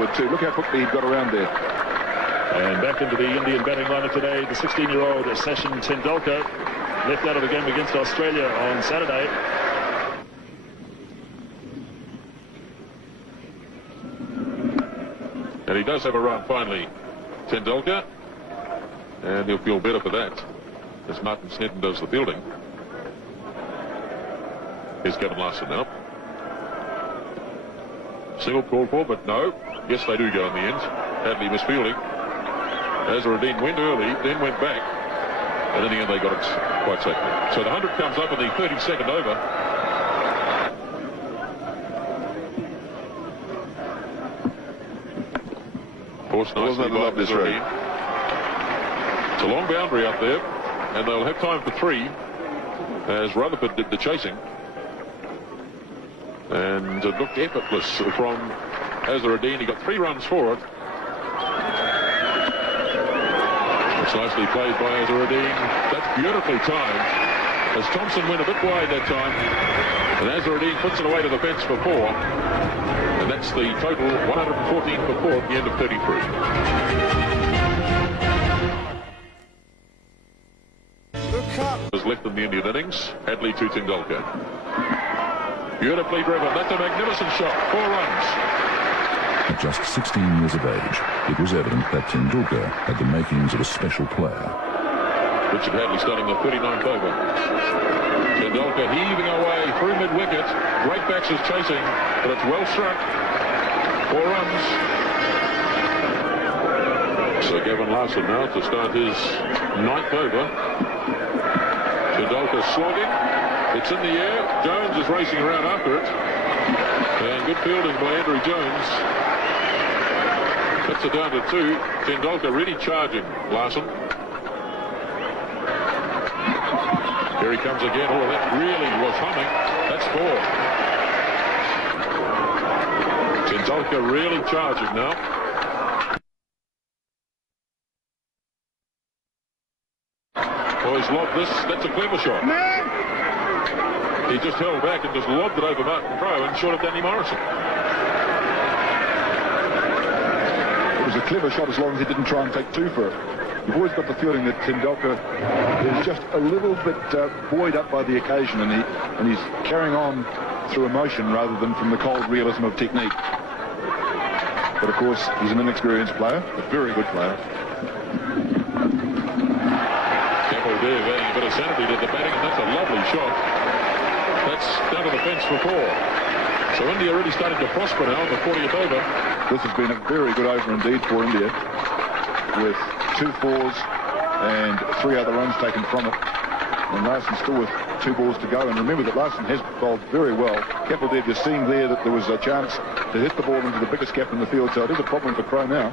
backward too. Look how quickly he got around there. And back into the Indian batting lineup today, the 16-year-old Sachin Tendulkar, left out of the game against Australia on Saturday. And he does have a run finally, Tendulkar, and he'll feel better for that as Martin Snedden does the fielding. Here's Gavin Larson now. Single called for, but no. Yes, they do go in the end. Hadley misfielding. Azharuddin went early, then went back, and in the end they got it quite safely. So the 100 comes up in the 32nd over. Forced nicely by Azharuddin. It's a long boundary up there, and they'll have time for 3 as Rutherford did the chasing. And it looked effortless from Azharuddin. He got 3 runs for it. It's nicely played by Azharuddin. That's beautifully timed, as Thompson went a bit wide that time. And Azharuddin puts it away to the fence for 4. And that's the total, 114 for 4 at the end of 33. Has left in the Indian innings. Hadley to Tendulkar. Beautifully driven. That's a magnificent shot. 4 runs. At just 16 years of age, it was evident that Tendulkar had the makings of a special player. Richard Hadley starting the 39th over. Tendulkar heaving away through mid-wicket. Great backs is chasing, but it's well struck. 4 runs. So Gavin Larson now to start his 9th over. Tendulkar slogging. It's in the air. Jones is racing around after it. And good fielding by Andrew Jones. Puts it down to 2. Tendulkar really charging Larson. Here he comes again. Oh, that really was humming. That's 4. Tendulkar really charging now. Oh, he's lobbed this. That's a clever shot. He just held back and just lobbed it over Martin Crowe and short of Danny Morrison. It was a clever shot as long as he didn't try and take 2 for it. You've always got the feeling that Tendulkar is just a little bit buoyed up by the occasion, and he's carrying on through emotion rather than from the cold realism of technique. But of course, he's an inexperienced player, a very good player. Campbell there adding a bit of sanity to the batting, and that's a lovely shot. That's down to the fence for 4. So India really starting to prosper now in the 40th over. This has been a very good over indeed for India, with 2 4s and 3 other runs taken from it. And Larson still with 2 balls to go. And remember that Larson has bowled very well. Kapildev just seemed there that there was a chance to hit the ball into the biggest gap in the field. So it is a problem for Crowe now.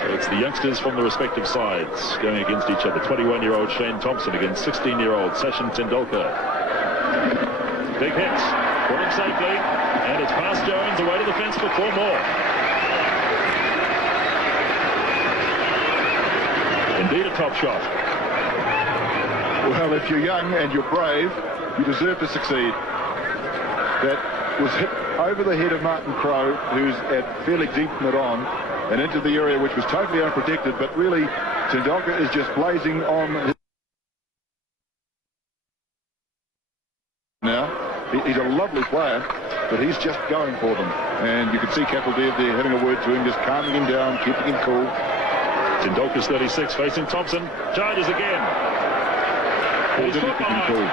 So it's the youngsters from the respective sides going against each other. 21-year-old Shane Thompson against 16-year-old Sachin Tendulkar. Big hits, put him safely, and it's past Jones, away to the fence for 4 more. Indeed a top shot. Well, if you're young and you're brave, you deserve to succeed. That was hit over the head of Martin Crowe, who's at fairly deep mid-on, and into the area which was totally unprotected, but really Tendulkar is just blazing on his... Now, he's a lovely player, but he's just going for them. And you can see Kapildev there having a word to him, just calming him down, keeping him cool. Tendulkar's 36 facing Thompson. Charges again. He's keeping him cool.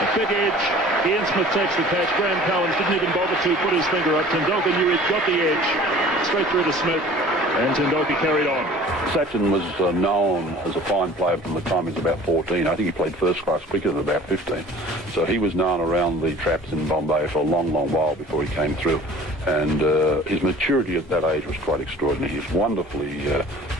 A big edge. Ian Smith takes the catch. Graham Cowans didn't even bother to put his finger up. Tendulkar knew he'd got the edge. Straight through to Smith. And Tendulkar carried on. Sachin was known as a fine player from the time he was about 14. I think he played first-class cricket at about 15. So he was known around the traps in Bombay for a long, long while before he came through. And his maturity at that age was quite extraordinary. He's wonderfully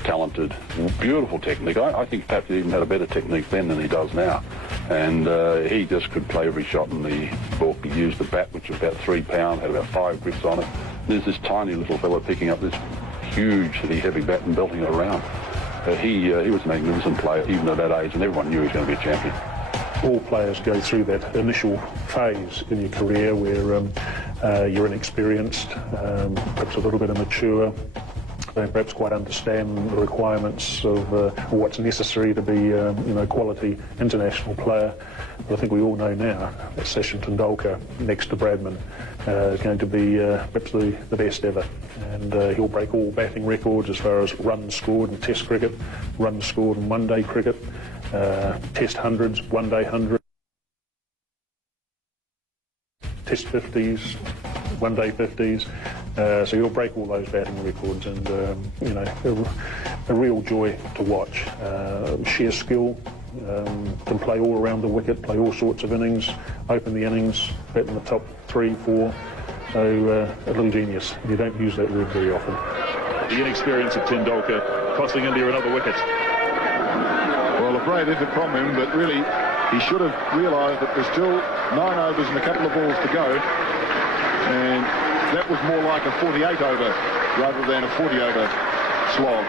talented, beautiful technique. I think perhaps he even had a better technique then than he does now. And he just could play every shot in the book. He used the bat, which was about 3 pounds, had about 5 grips on it. There's this tiny little fella picking up this huge, heavy bat and belting it around. He was a magnificent player, even at that age, and everyone knew he was going to be a champion. All players go through that initial phase in your career where you're inexperienced, perhaps a little bit immature, don't perhaps quite understand the requirements of what's necessary to be a quality international player. But I think we all know now that Sachin Tendulkar, next to Bradman, is going to be perhaps the best ever. And he'll break all batting records as far as runs scored in Test cricket, runs scored in one-day cricket, Test hundreds, one-day hundreds, Test 50s, one-day 50s. So he'll break all those batting records, and a real joy to watch. Sheer skill, can play all around the wicket, play all sorts of innings, open the innings, bat in the top 3, 4. So a little genius. You don't use that word very often. The inexperience of Tendulkar costing India another wicket. Well, a brave effort from him, but really he should have realised that there's still 9 overs and a couple of balls to go, and that was more like a 48 over rather than a 40 over slog.